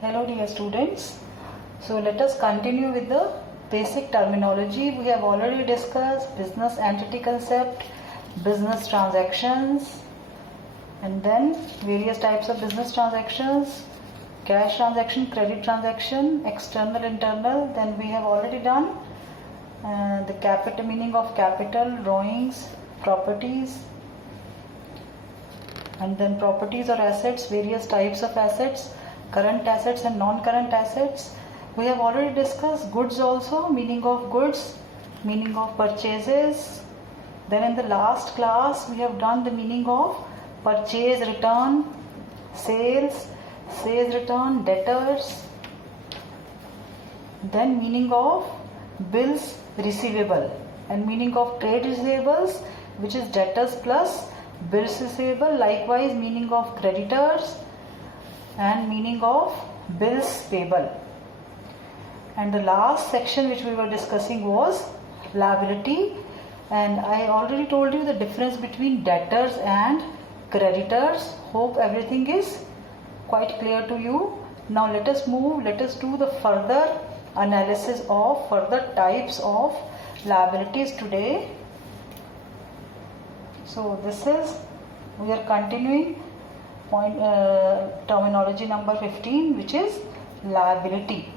Hello dear students. So let us continue with the basic terminology. We have already discussed business entity concept, business transactions, and then various types of business transactions, cash transaction, credit transaction, external, internal. Then we have already done the capital, meaning of capital, drawings, properties, and then properties or assets, various types of assets, current assets and non-current assets. We have already discussed goods also, meaning of goods, meaning of purchases. Then in the last class we have done the meaning of purchase return, sales, sales return, debtors. Then meaning of bills receivable and meaning of trade receivables, which is debtors plus bills receivable. Likewise meaning of creditors and meaning of bills payable. And the last section which we were discussing was liability, and I already told you the difference between debtors and creditors. Hope everything is quite clear to you. Now let us do the further analysis of further types of liabilities today. So we are continuing terminology number 15, which is liability.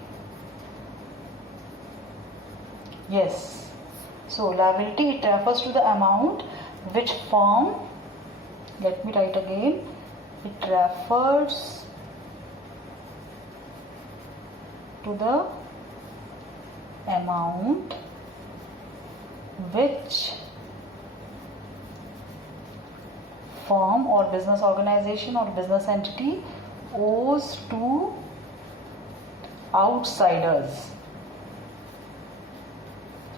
Yes, so liability, it refers to the amount which firm, let me write again, it refers to the amount which firm or business organization or business entity owes to outsiders.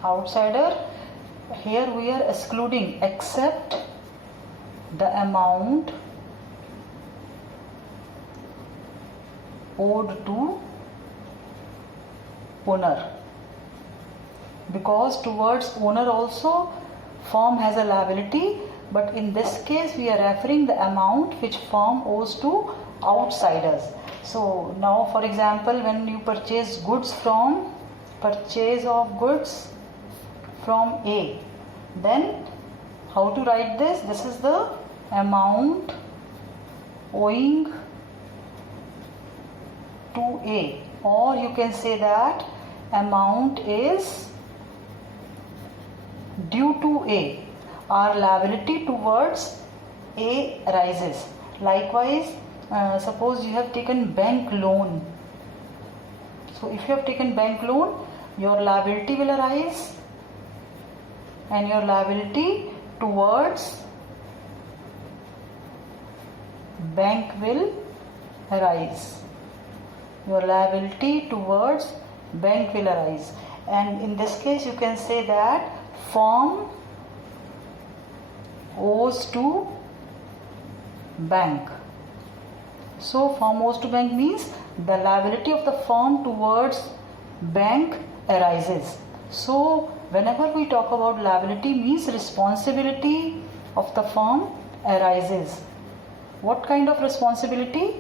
Outsider, here we are excluding, except the amount owed to owner, because towards owner also firm has a liability, but in this case we are referring the amount which firm owes to outsiders. So now, for example, when you purchase goods from A, then how to write this? This is the amount owing to A, or you can say that amount is due to A. Our liability towards A arises. Likewise, suppose you have taken bank loan. So if you have taken bank loan, your liability will arise, and your liability towards bank will arise. Your liability towards bank will arise, and in this case you can say that firm owes to bank. So firm owes to bank means the liability of the firm towards bank arises. So whenever we talk about liability, means responsibility of the firm arises. What kind of responsibility?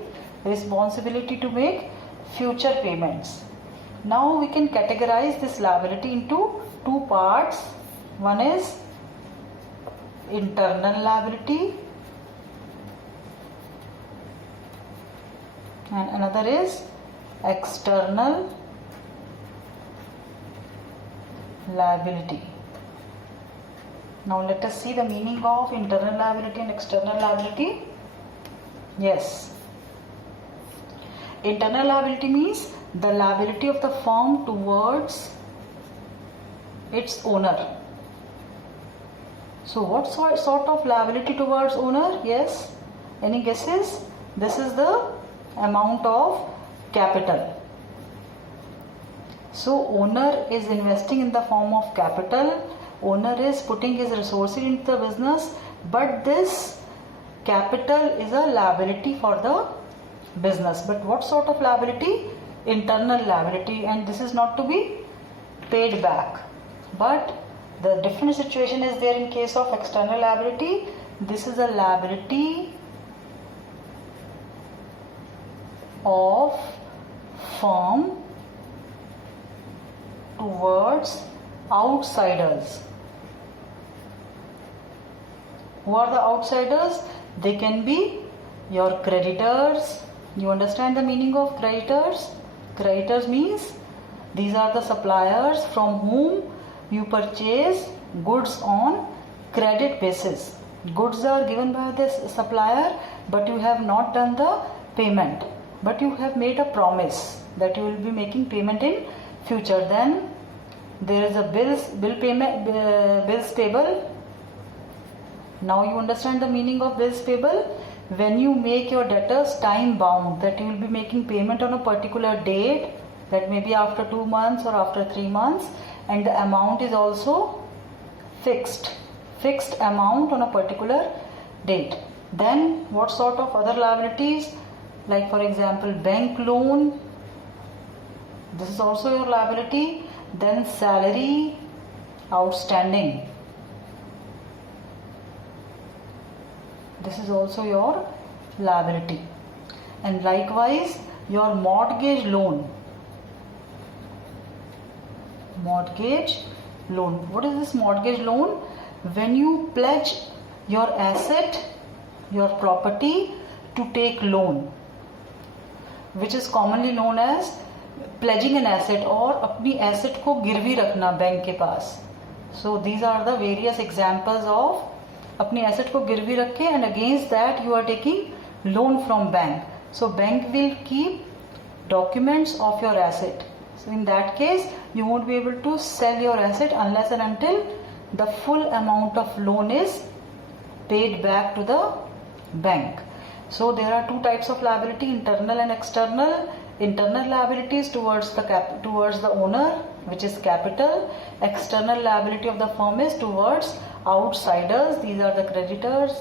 Responsibility to make future payments. Now we can categorize this liability into two parts. One is internal liability and another is external liability. Now let us see the meaning of internal liability and external liability. Yes, internal liability means the liability of the firm towards its owner. So what sort of liability towards owner? Yes, any guesses? This is the amount of capital. So owner is investing in the form of capital, owner is putting his resources into the business, but this capital is a liability for the business. But what sort of liability? Internal liability, and this is not to be paid back. But the different situation is there in case of external liability. This is a liability of firm towards outsiders. Who are the outsiders? They can be your creditors. You understand the meaning of creditors? Creditors means these are the suppliers from whom you purchase goods on credit basis. Goods are given by this supplier, but you have not done the payment, but you have made a promise that you will be making payment in future. Then there is a bills payable. Now you understand the meaning of bills payable. When you make your debtors time bound, that you will be making payment on a particular date, that may be after 2 months or after 3 months, and the amount is also fixed amount on a particular date. Then what sort of other liabilities? Like for example, bank loan, this is also your liability. Then salary outstanding, this is also your liability. And likewise your mortgage loan. What is this mortgage loan? When you pledge your asset, your property to take loan, which is commonly known as pledging an asset, और अपनी asset को गिरवी रखना bank के पास. So these are the various examples of अपनी asset को गिरवी रख के, and against that you are taking loan from bank. So bank will keep documents of your asset. So in that case you won't be able to sell your asset unless and until the full amount of loan is paid back to the bank. So there are two types of liability, internal and external. Internal liabilities towards the owner, which is capital. External liability of the firm is towards outsiders. These are the creditors,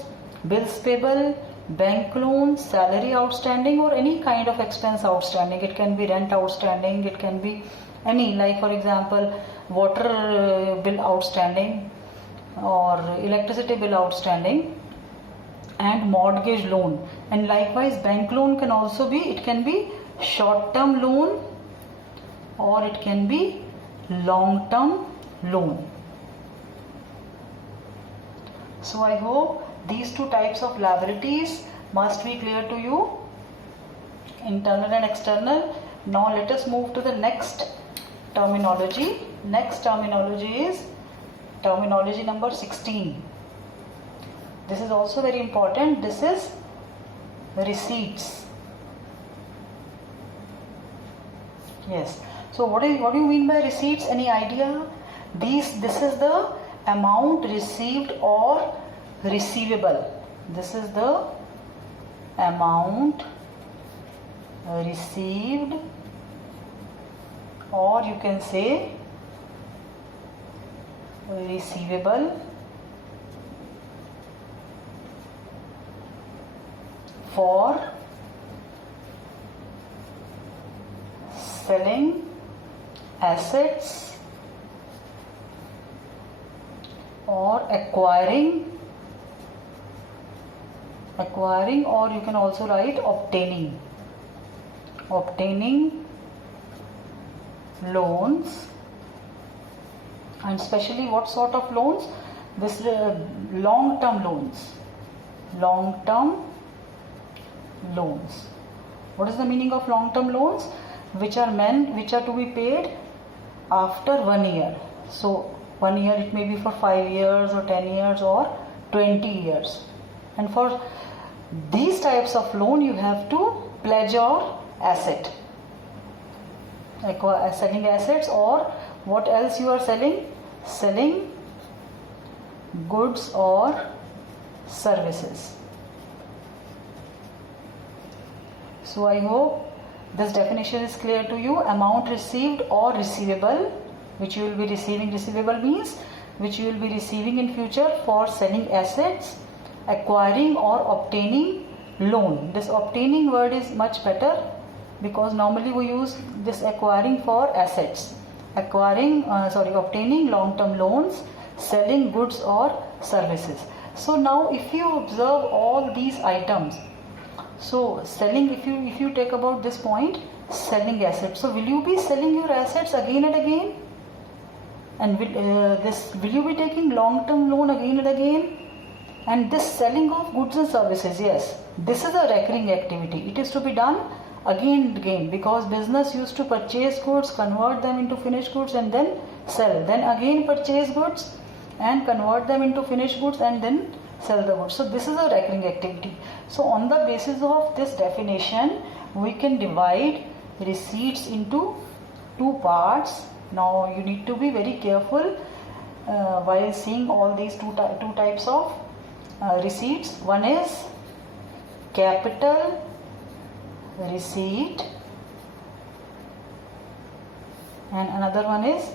bills payable, bank loans, salary outstanding, or any kind of expense outstanding. It can be rent outstanding, it can be any, like for example water bill outstanding or electricity bill outstanding, and mortgage loan. And likewise bank loan can also be, it can be short term loan or it can be long term loan. So I hope these two types of liabilities must be clear to you, internal and external. Now let us move to the next terminology. Next terminology is terminology number 16. This is also very important. This is receipts. Yes. So what do you mean by receipts? Any idea? This is the amount received or receivable. This is the amount received, or you can say receivable for selling assets or acquiring, or you can also write obtaining loans. And especially what sort of loans? This long term loans. What is the meaning of long term loans? Which are to be paid after 1 year. So 1 year, it may be for 5 years or 10 years or 20 years. And for these types of loan you have to pledge your asset, selling assets, or what else you are selling goods or services. So I hope this definition is clear to you. Amount received or receivable, which you will be receiving. Receivable means which you will be receiving in future for selling assets, acquiring or obtaining loan. This obtaining word is much better because normally we use this acquiring for assets. Obtaining long-term loans, selling goods or services. So now if you observe all these items, so selling, if you take about this point, selling assets. So will you be selling your assets again and again? And will you be taking long-term loan again and again? And this selling of goods and services, yes, this is a recurring activity. It is to be done again and again, because business used to purchase goods, convert them into finished goods and then sell. Then again purchase goods and convert them into finished goods and then sell the goods. So this is a recurring activity. So on the basis of this definition, we can divide receipts into two parts. Now you need to be very careful while seeing all these two types of receipts. One is capital receipt and another one is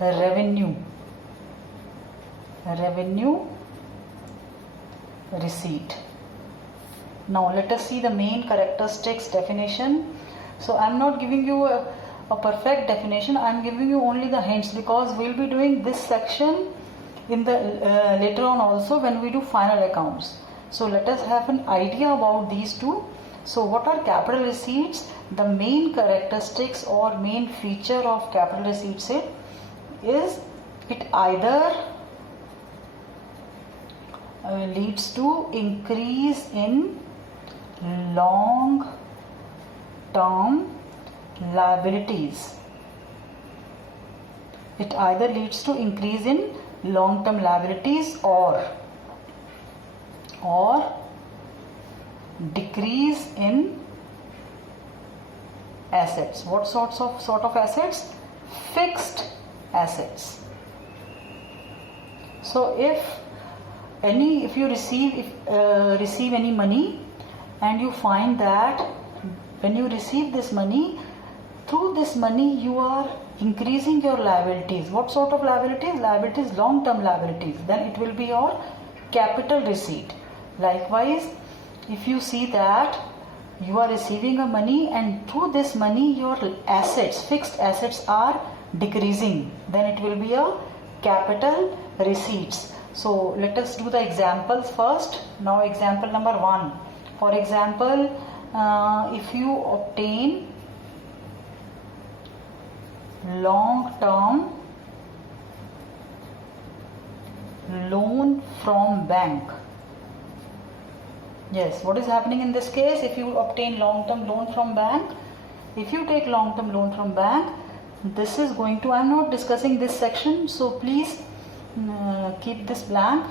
revenue receipt. Now let us see the main characteristics definition. So I am not giving you a perfect definition, I am giving you only the hints, because we will be doing this section in the later on also when we do final accounts. So let us have an idea about these two. So what are capital receipts? The main characteristics or main feature of capital receipts is it either leads to increase in long term liabilities. It either leads to increase in long term liabilities or decrease in assets. What sort of assets? Fixed assets. So if you receive any money and you find that when you receive this money, through this money you are increasing your liabilities. What sort of liabilities? Liabilities, long term liabilities. Then it will be your capital receipt. Likewise, if you see that you are receiving a money and through this money your assets, fixed assets are decreasing, then it will be a capital receipts. So let us do the examples first. Now example number 1. For example, if you obtain long-term loan from bank. Yes, what is happening in this case? If you obtain long-term loan from bank, if you take long-term loan from bank, this is going to, I am not discussing this section, so please keep this blank.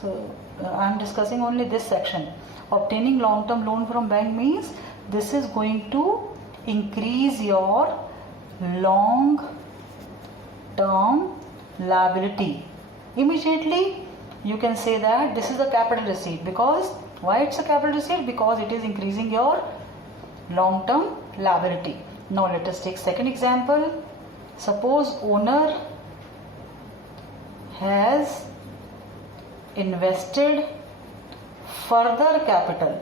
So I am discussing only this section. Obtaining long-term loan from bank means this is going to increase your long-term liability. Immediately you can say that this is a capital receipt. Because why it's a capital receipt? Because it is increasing your long-term liability. Now let us take second example. Suppose owner has invested further capital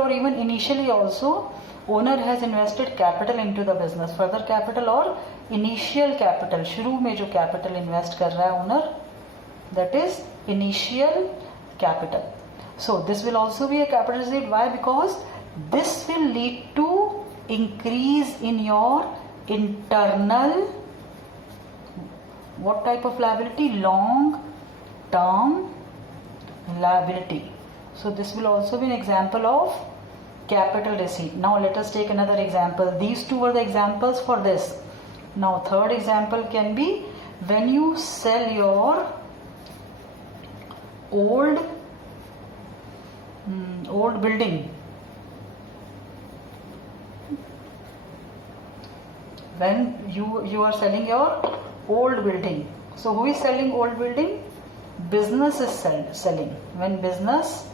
or even initially also owner has invested capital into the business. Further capital or initial capital, शुरू में जो capital invest कर रहा है owner, that is initial capital. So this will also be a capital receipt. Why? Because this will lead to increase in your internal, what type of liability? Long term liability. So this will also be an example of capital receipt. Now let us take another example. These two were the examples for this. Now third example can be when you sell your old building. When you are selling your old building. So who is selling old building? Business is selling. When business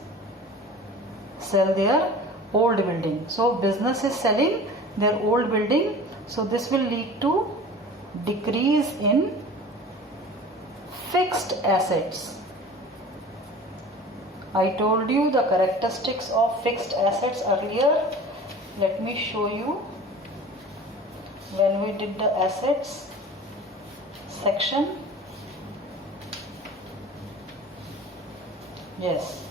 sell their old building. So business is selling their old building. So this will lead to decrease in fixed assets. I told you the characteristics of fixed assets earlier. Let me show you. When we did the assets section, yes,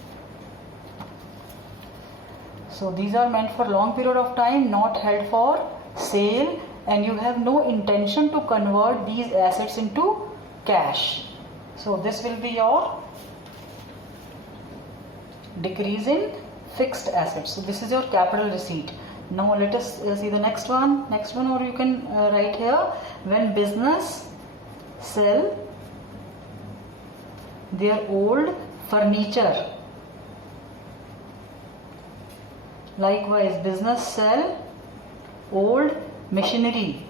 So these are meant for long period of time, not held for sale, and you have no intention to convert these assets into cash. So this will be your decrease in fixed assets. So this is your capital receipt. Now let us see the next one, or you can write here, when business sell their old furniture. Likewise, business sell old machinery.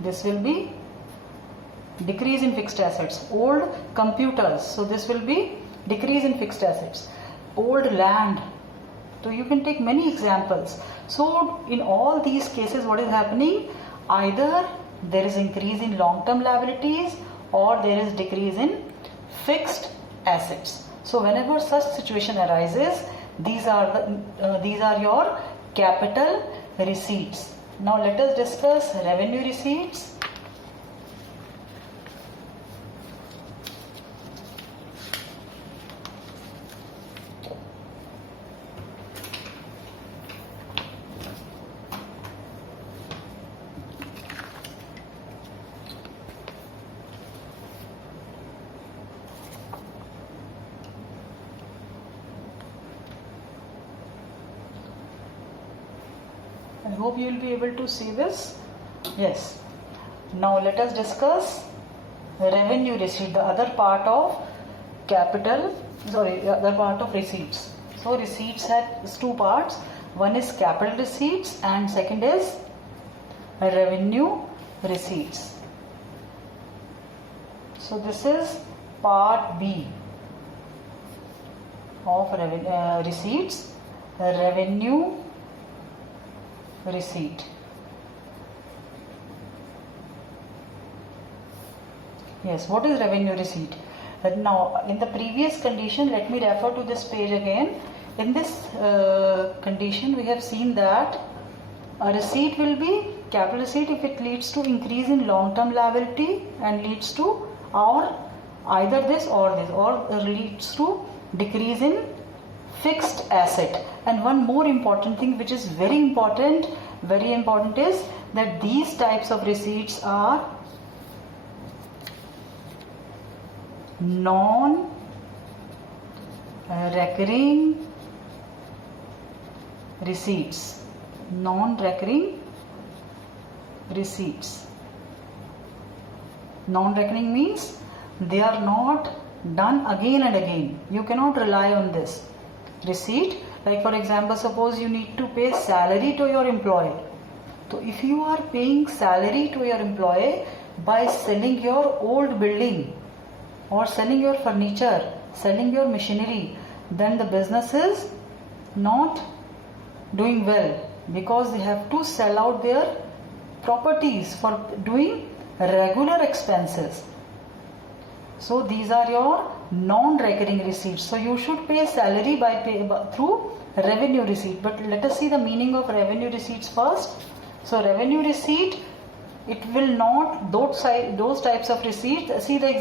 This will be decrease in fixed assets. Old computers, so this will be decrease in fixed assets. Old land, so you can take many examples. So in all these cases, what is happening? Either there is increase in long-term liabilities or there is decrease in fixed assets. So whenever such situation arises, these are your capital receipts. Now let us discuss revenue receipts. I hope you will be able to see this. Yes. Now let us discuss revenue receipt, the other part of receipts. So receipts has two parts. One is capital receipts and second is revenue receipts. So this is part B of receipts, revenue receipt. Yes, what is revenue receipt? Now in the previous condition, let me refer to this page again. In this condition we have seen that a receipt will be capital receipt if it leads to increase in long-term liability and leads to either this or leads to decrease in fixed asset. And one more important thing which is very important is that these types of receipts are non-recurring receipts. Non-recurring receipts. Non-recurring means they are not done again and again. You cannot rely on this receipt. Like for example, suppose you need to pay salary to your employee. So if you are paying salary to your employee by selling your old building or selling your furniture, selling your machinery, then the business is not doing well because they have to sell out their properties for doing regular expenses. So these are your non-recurring receipts. So you should pay salary through revenue receipt. But let us see the meaning of revenue receipts first. So revenue receipt, it will not, those types of receipts, see the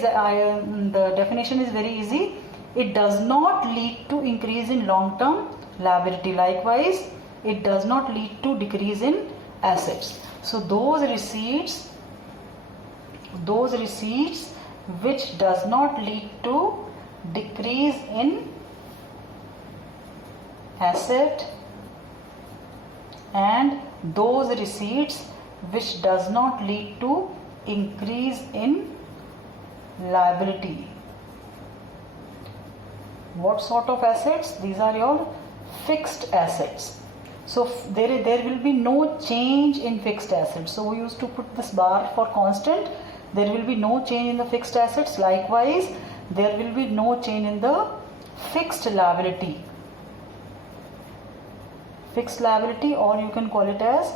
definition is very easy. It does not lead to increase in long-term liability. Likewise, it does not lead to decrease in assets. So those receipts which does not lead to decrease in asset and those receipts which does not lead to increase in liability. What sort of assets? These are your fixed assets. So there will be no change in fixed assets. So we used to put this bar for constant. There will be no change in the fixed assets. Likewise, there will be no change in the fixed liability. Fixed liability, or you can call it as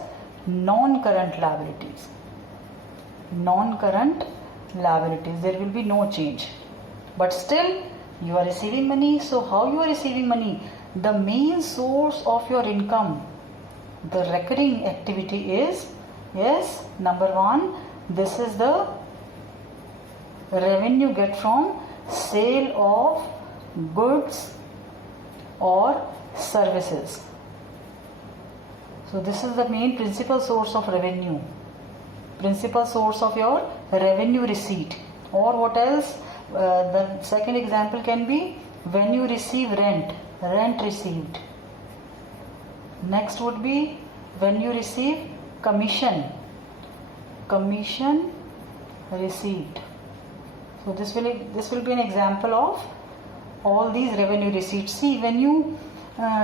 non-current liabilities. Non-current liabilities, there will be no change. But still, you are receiving money. So how you are receiving money? The main source of your income, the recurring activity is, yes, number one, this is the revenue get from sale of goods or services. So this is the main principal source of revenue, principal source of your revenue receipt. Or what else? The second example can be when you receive rent received. Next would be when you receive commission received. So this will be an example of all these revenue receipts. See, when you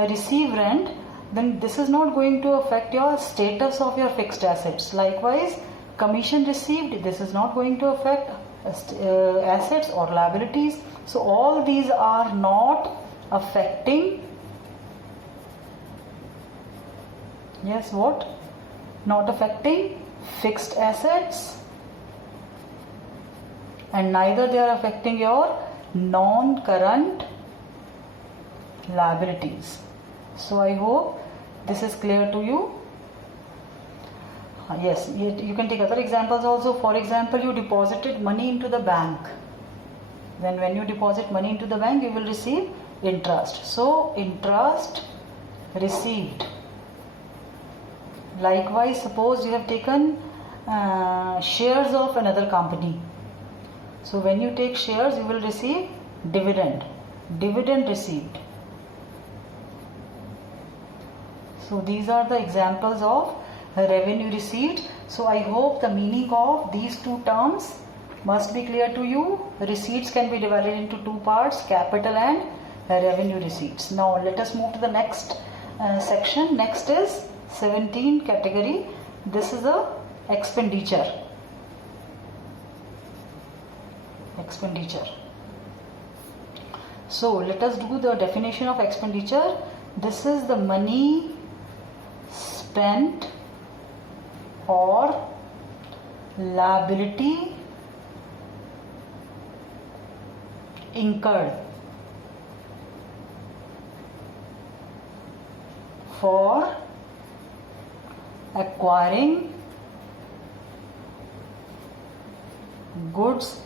receive rent, then this is not going to affect your status of your fixed assets. Likewise, commission received, this is not going to affect assets or liabilities. So all these are not affecting, yes, what? Not affecting fixed assets, and neither they are affecting your non-current liabilities. So I hope this is clear to you. Yes, you can take other examples also. For example, you deposited money into the bank. Then when you deposit money into the bank, you will receive interest. So interest received. Likewise, suppose you have taken shares of another company. So when you take shares, you will receive dividend received. So these are the examples of revenue received. So I hope the meaning of these two terms must be clear to you. Receipts can be divided into two parts, capital and revenue receipts. Now let us move to the next section. Next is 17 category. This is the expenditure. So let us do the definition of expenditure. This is the money spent or liability incurred for acquiring goods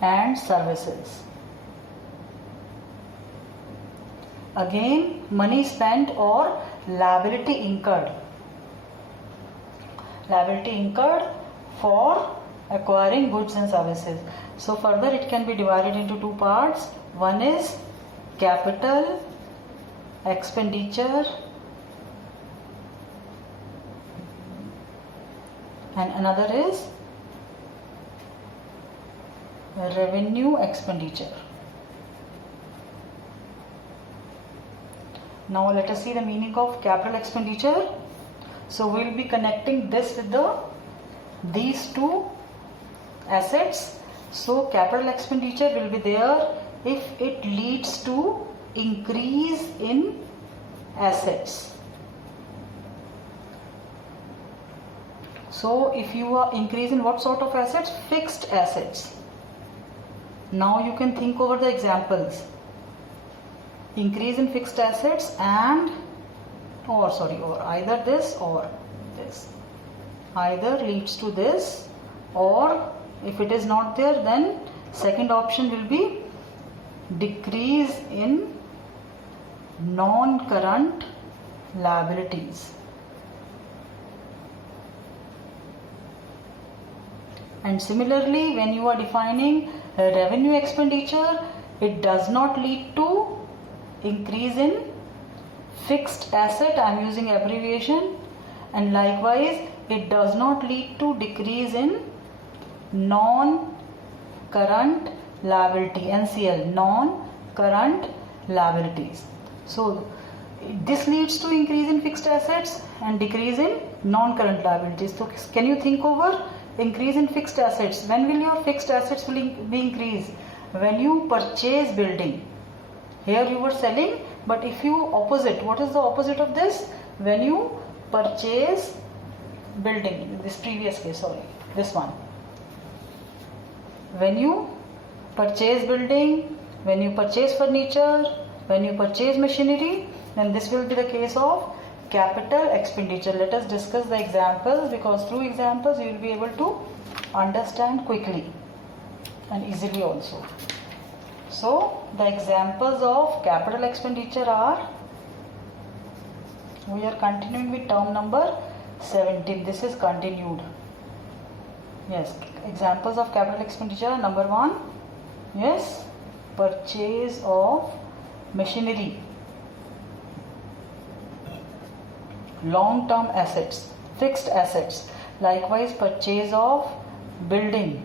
and services. Again, money spent or liability incurred. Liability incurred for acquiring goods and services. So further it can be divided into two parts. One is capital expenditure and another is revenue expenditure. Now let us see the meaning of capital expenditure. So we will be connecting this with these two assets. So capital expenditure will be there if it leads to increase in assets. So if you are increase in what sort of assets? Fixed assets. Now you can think over the examples. Increase in fixed assets and or either this or this. Either leads to this, or if it is not there, then second option will be decrease in non-current liabilities. And similarly, when you are defining revenue expenditure, it does not lead to increase in fixed asset, I am using abbreviation, and likewise it does not lead to decrease in non-current liability, NCL, non-current liabilities. So this leads to increase in fixed assets and decrease in non-current liabilities. So can you think over increase in fixed assets? When will your fixed assets be increased? When you purchase building. Here you were selling, but if you opposite, what is the opposite of this? When you purchase building, this previous case, this one. When you purchase building, when you purchase furniture, when you purchase machinery, then this will be the case of capital expenditure. Let us discuss the examples, because through examples you will be able to understand quickly and easily also. So the examples of capital expenditure are, we are continuing with term number 17. This is continued. Yes, examples of capital expenditure. Number 1, yes, purchase of machinery, long term assets, fixed assets. Likewise, purchase of building,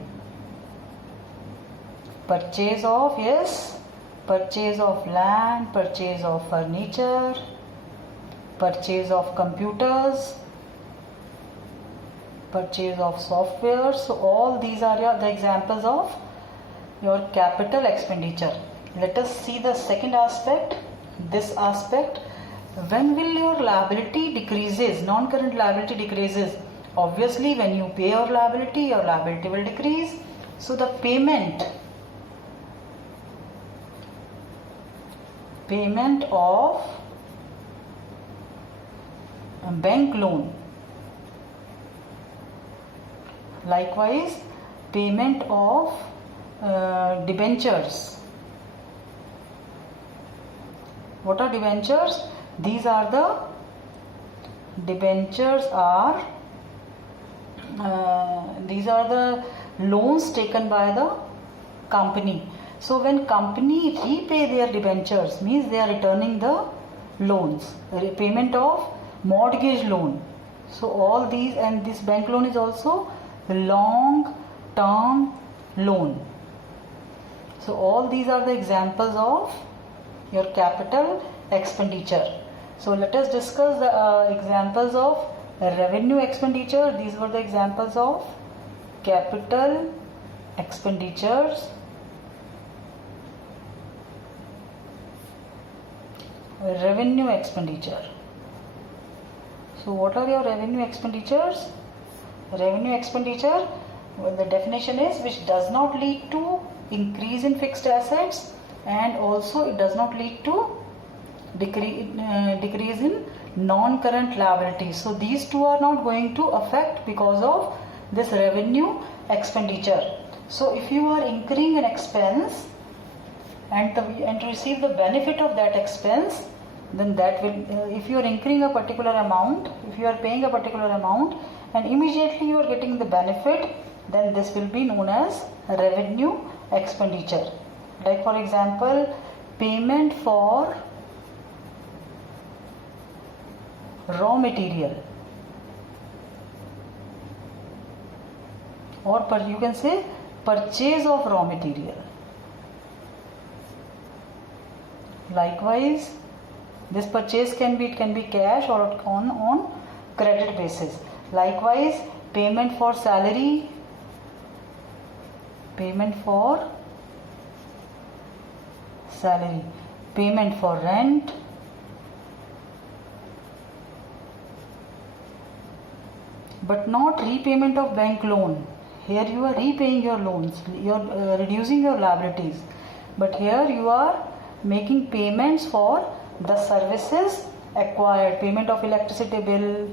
purchase of, yes, purchase of land, purchase of furniture, purchase of computers, purchase of software. So all these are the examples of your capital expenditure. Let us see the second aspect. This aspect, when will your liability decreases, non-current liability decreases? Obviously, when you pay your liability will decrease. So the payment of a bank loan, likewise payment of debentures. What are debentures? These are the these are the loans taken by the company. So when company repay their debentures, means they are returning the loans, repayment of mortgage loan. So all these, and this bank loan is also long term loan. So all these are the examples of your capital expenditure. So let us discuss the examples of revenue expenditure. These were the examples of capital expenditures. Revenue expenditure. So what are your revenue expenditures? Revenue expenditure, well, the definition is which does not lead to increase in fixed assets, and also it does not lead to decrease in non-current liabilities. So these two are not going to affect because of this revenue expenditure. So if you are incurring an expense and to receive the benefit of that expense, then that will, if you are incurring a particular amount, if you are paying a particular amount and immediately you are getting the benefit, then this will be known as revenue expenditure. Like for example, payment for raw material, or you can say purchase of raw material. Likewise, this purchase can be cash or on credit basis. Likewise, payment for salary, payment for rent, but not repayment of bank loan. Here you are repaying your loans, you are reducing your liabilities, but here you are making payments for the services acquired, payment of electricity bill,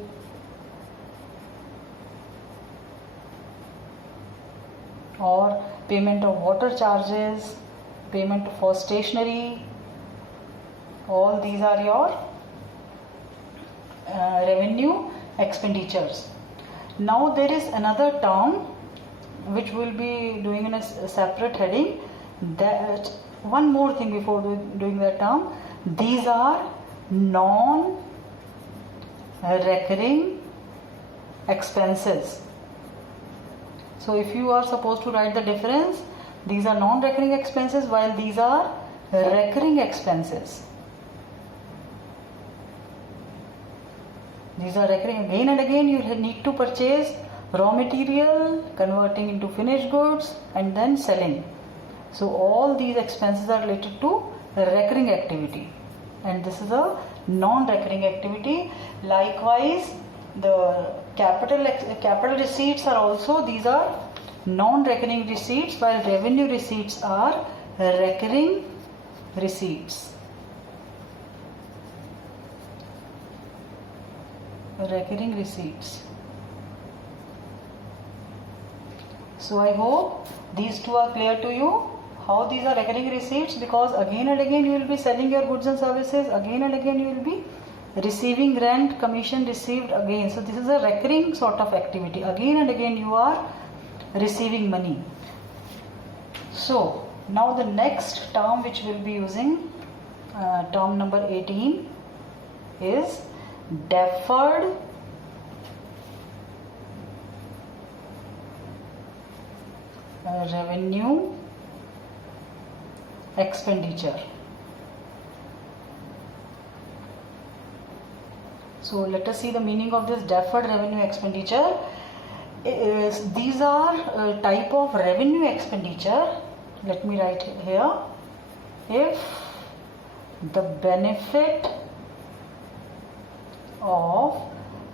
or payment of water charges, payment for stationery. All these are your revenue expenditures. Now there is another term which we will be doing in a separate heading. That one more thing before doing that term, these are non-recurring expenses. So if you are supposed to write the difference, these are non-recurring expenses while these are recurring expenses. These are recurring. Again and again you need to purchase raw material, converting into finished goods and then selling. So all these expenses are related to recurring activity, and this is a non-recurring activity. Likewise, the capital receipts are also, these are non-recurring receipts, while revenue receipts are recurring receipts. Recurring receipts. So I hope these two are clear to you. How these are recurring receipts? Because again and again you will be selling your goods and services, again and again you will be receiving rent, commission received again. So this is a recurring sort of activity. Again and again you are receiving money. So now the next term which we will be using, term number 18, is deferred revenue expenditure. So let us see the meaning of this deferred revenue expenditure. These are type of revenue expenditure. Let me write here. If the benefit of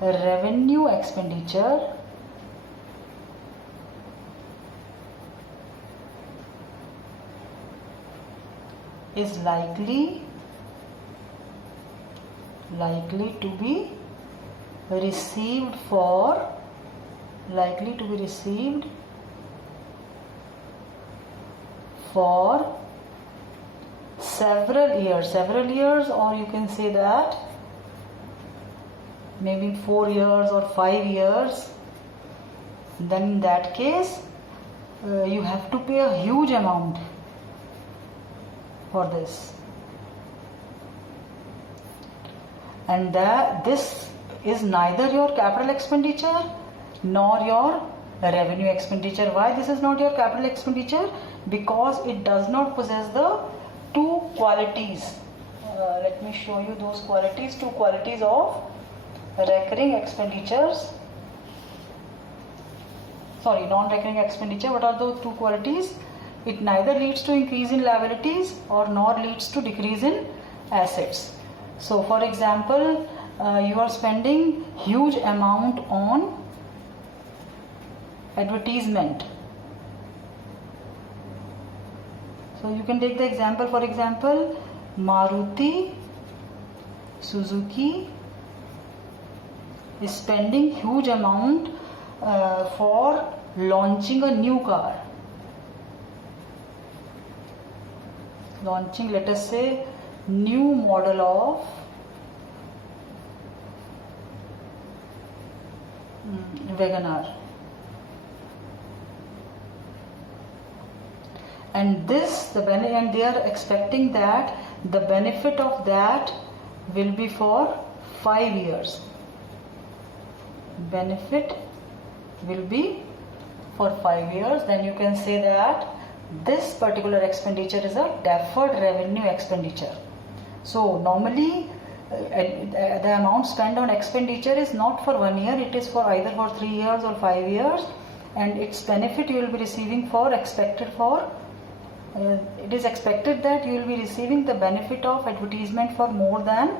revenue expenditure is likely to be received for several years, or you can say that maybe 4 years or 5 years, then in that case you have to pay a huge amount for this, and that this is neither your capital expenditure nor your revenue expenditure. Why this is not your capital expenditure? Because it does not possess the two qualities. Let me show you those qualities. Two qualities of recurring expenditures. Sorry, non-recurring expenditure. What are those two qualities? It neither leads to increase in liabilities or nor leads to decrease in assets. So for example, you are spending huge amount on advertisement. So you can take the example, for example, Maruti Suzuki is spending huge amount for launching a new car. Launching, let us say, new model of WagonR. And and they are expecting that the benefit of that will be for 5 years. Benefit will be for 5 years. Then you can say that this particular expenditure is a deferred revenue expenditure. So normally the amount spent on expenditure is not for 1 year, it is for either for 3 years or 5 years, and its benefit you will be receiving for it is expected that you will be receiving the benefit of advertisement for more than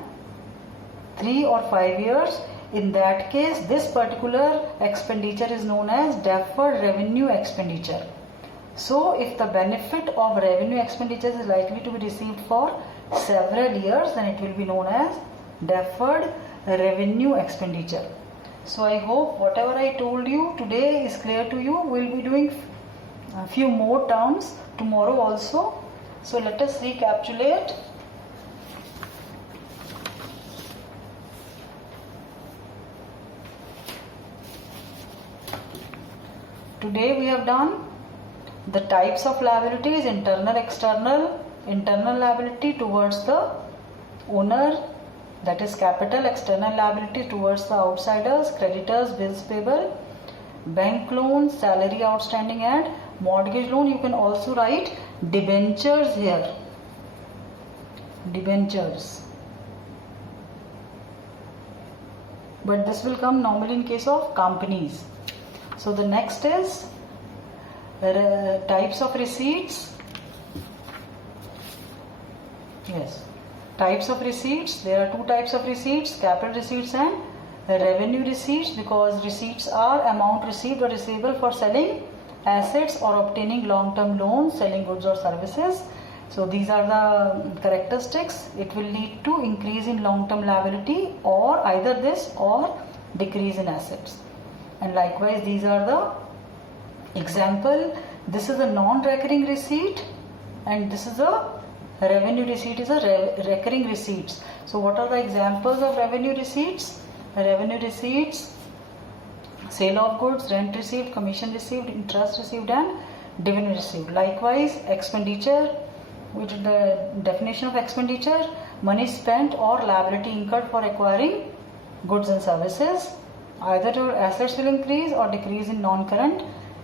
3 or 5 years. In that case, this particular expenditure is known as deferred revenue expenditure. So if the benefit of revenue expenditure is likely to be received for several years, then it will be known as deferred revenue expenditure. So I hope whatever I told you today is clear to you. We will be doing a few more terms tomorrow also. So let us recapitulate. Today we have done the types of liabilities: internal, external. Internal liability towards the owner, that is capital. External liability towards the outsiders, creditors, bills payable. Bank loan, salary outstanding, and mortgage loan. You can also write debentures here. Debentures. But this will come normally in case of companies. So the next is types of receipts. Yes, types of receipts. There are two types of receipts: capital receipts and revenue receipts, because receipts are amount received or receivable for selling assets or obtaining long-term loans, selling goods or services. So these are the characteristics. It will lead to increase in long-term liability, or either this or decrease in assets. And likewise, these are the example. This is a non-recurring receipt. and this is a revenue receipt, is a recurring receipts. So what are the examples of revenue receipts? Revenue receipts: sale of goods, rent received, commission received, interest received, and dividend received. Likewise, expenditure, which is the definition of expenditure: money spent or liability incurred for acquiring goods and services. Either your assets will increase or decrease in non-current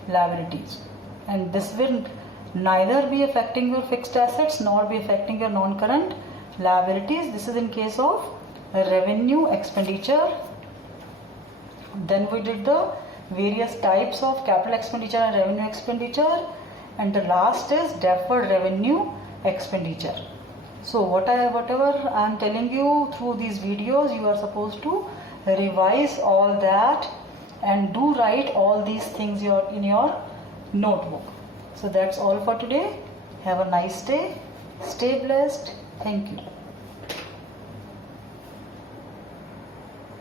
liabilities, and this will neither be affecting your fixed assets nor be affecting your non-current liabilities. This is in case of revenue expenditure. Then we did the various types of capital expenditure and revenue expenditure, and the last is deferred revenue expenditure. So whatever I am telling you through these videos, you are supposed to revise all that and do write all these things in your notebook. So that's all for today. Have a nice day. Stay blessed. Thank you.